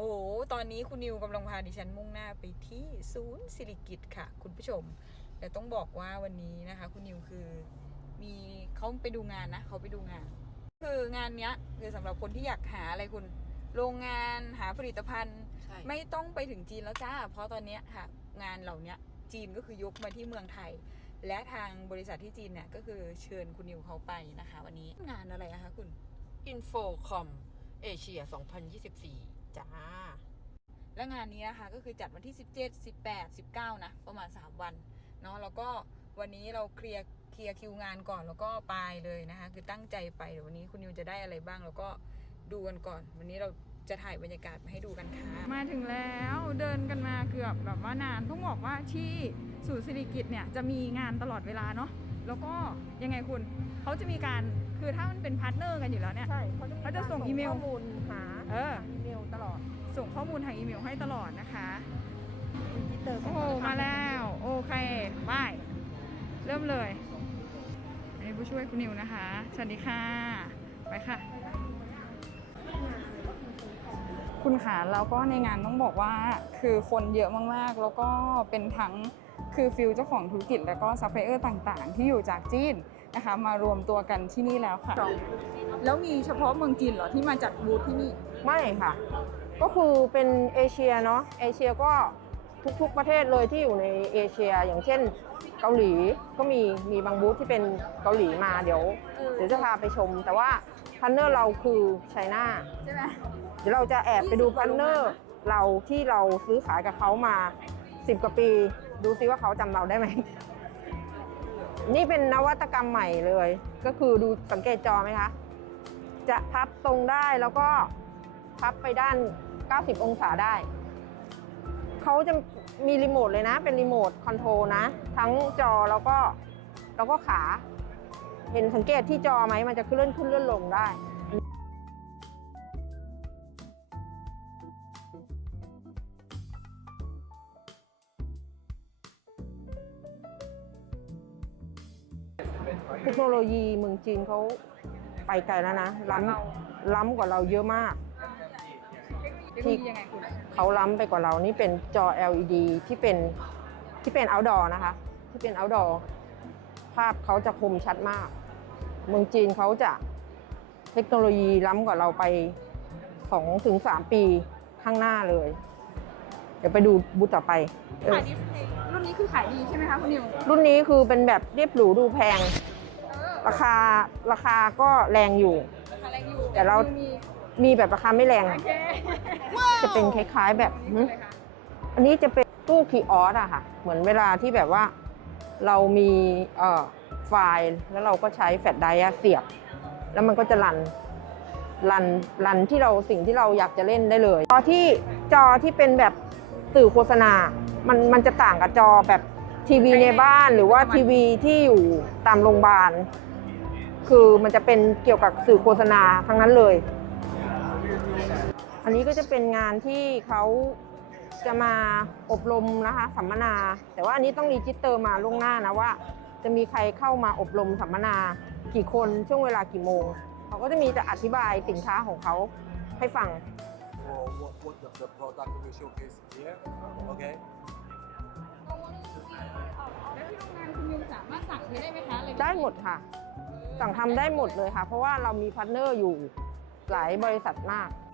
โอ้ตอนนี้คุณนิวกำลังพาดิฉันมุ่งหน้าไปที่ศูนย์สิริกิตค่ะ คุณผู้ชม แต่ต้องบอกว่าวันนี้นะคะ คุณนิวคือมีเขาไปดูงานนะเขาไปดูงาน คืองานเนี้ยคือสำหรับคนที่อยากหาอะไรคุณโรงงานหาผลิตภัณฑ์ใช่ไม่ต้องไปถึงจีนแล้วจ้า เพราะตอนเนี้ยค่ะ งานเหล่าเนี้ยจีนก็คือยกมาที่เมืองไทย และทางบริษัทที่จีนเนี่ยก็คือเชิญคุณนิวเขาไปนะคะ วันนี้งานอะไรอะคะคุณอินโฟคอมเอเชีย 2024 จ้า และงานนี้นะคะก็คือจัดวันที่ 17 18 19 นะ ประมาณ 3 วันเนาะแล้วก็วันนี้เราเคลียร์เคลียร์คิวงานก่อนแล้วก็ไปเลยนะคะ คือตั้งใจไปเดี๋ยววันนี้คุณนิวจะได้อะไรบ้างแล้วก็ดูกันก่อน วันนี้เราจะถ่ายบรรยากาศมาให้ดูกันค่ะ มาถึงแล้วเดินกันมาเกือบแบบว่านานต้องบอกว่าที่ศูนย์สิริกิตเนี่ยจะมีงานตลอดเวลาเนาะ แล้วก็ยังไงคุณเขาจะมีการคือถ้ามันเป็นพาร์ทเนอร์กันอยู่แล้วเนี่ย ใช่เขาจะมีเขาจะส่งอีเมลข้อมูลหาเออทางอีเมลตลอด ส่งข้อมูลทางอีเมลให้ตลอดนะคะดิจิเตอร์โอ้โหมาแล้ว โอเคไปเริ่มเลยอันนี้ผู้ช่วยคุณนิวนะคะ สวัสดีค่ะ ไปค่ะ คุณขาแล้วก็ในงานต้องบอกว่าคือคนเยอะมากๆ แล้วก็เป็นทั้ง คือฟิลเจ้าของธุรกิจแล้วก็ซัพพลายเออร์ต่างๆ ที่อยู่จากจีนนะคะมารวมตัวกันที่นี่แล้วค่ะ แล้วมีเฉพาะเมืองจีนเหรอที่มาจัดบูธที่นี่ ไม่ค่ะ ก็คือเป็นเอเชียเนาะเอเชียก็ทุกๆประเทศเลยที่อยู่ในเอเชีย อย่างเช่น เกาหลีก็มีมีบางบูธที่เป็นเกาหลีมาเดี๋ยวเดี๋ยวจะพาไปชม แต่ว่าพันเนอร์เราคือไชน่าใช่ไหมเดี๋ยวเราจะแอบไปดูพันเนอร์เราที่เราซื้อขายกับเขามา 10 กว่าปี ดูซิว่าเขาจำเราได้ไหม นี่เป็นนวัตกรรมใหม่เลย ก็คือดูสังเกตจอไหมคะ จะพับตรงได้แล้วก็พับไปด้าน 90 องศาได้ เขาจะมีรีโมทเลยนะ เป็นรีโมทคอนโทรลนะ ทั้งจอแล้วก็แล้วก็ขา เห็นสังเกตที่จอไหมมันจะเคลื่อนขึ้นเลื่อนลงได้ เทคโนโลยีเมืองจีนเขาไปไกลแล้วนะ ล้ำล้ำกว่าเราเยอะมากเทคโนโลยียังไงคุณเขาล้ำไปกว่าเรานี่เป็นจอ LED ที่เป็นที่เป็น outdoor นะคะ ที่เป็น outdoor ภาพเขาจะคมชัดมาก เมืองจีนเขาจะเทคโนโลยีล้ำกว่าเราไป2ถึง3ปีข้างหน้าเลย เดี๋ยวไปดูบูธต่อไปเออขายดี รุ่นนี้คือขายดีใช่ไหมคะคุณนิวรุ่นนี้คือเป็นแบบเรียบหรูดูแพงเออราคาราคาก็แรงอยู่ ราคาแรงอยู่แต่เรา มีมีแบบราคาไม่แรง โอเคจะเป็นคล้ายๆแบบหึเลยค่ะอันนี้จะเป็นตู้คีออสอะค่ะ เหมือนเวลาที่แบบว่า เรามีเอ่อไฟล์แล้วเราก็ใช้แฟลชไดรฟ์อะเสียบ แล้วมันก็จะรันรันรันที่เราสิ่งที่เราอยากจะเล่นได้เลยจอที่จอที่เป็นแบบสื่อโฆษณา มันมันจะต่างกับจอแบบทีวีในบ้านหรือว่าทีวีที่อยู่ตามโรงพยาบาล คือมันจะเป็นเกี่ยวกับสื่อโฆษณาทั้งนั้นเลย อันนี้ก็จะเป็นงานที่เขาจะมาอบรมนะคะสัมมนา แต่ว่าอันนี้ต้องรีจิสเตอร์มาล่วงหน้านะว่า จะมีใครเข้ามาอบรมสัมมนา กี่คนช่วงเวลากี่โมง เขาก็จะมีจะอธิบายสินค้าของเขาให้ฟัง or what, what the, the product we showcase here. Okay. แล้วที่โรงงานคุณนิวสามารถสั่งซื้อได้ไหมคะอะไรแบบนี้ได้หมดค่ะ สั่งทำได้หมดเลยค่ะ เพราะว่าเรามีพาร์ทเนอร์อยู่หลายบริษัทมากอ